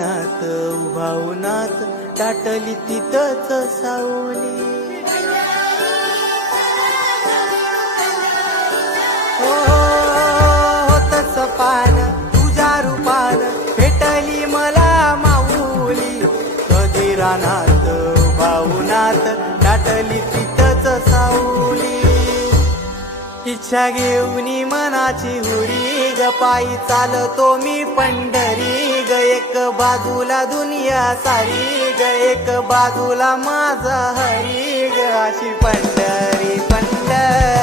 नात उभावनात टाटली तिथंच सावली. हो होतच पान तुझ्या रूपान भेटली मला माऊली. कधी रानात उभावनात टाटली तिथंच सावली. इच्छा घेऊनी मनाची हुरी ग पायी चालतो मी पंढरी ग. एक बाजूला दुनिया सारी ग एक बाजूला माझा हरी ग. अशी पंढरी पंढरी.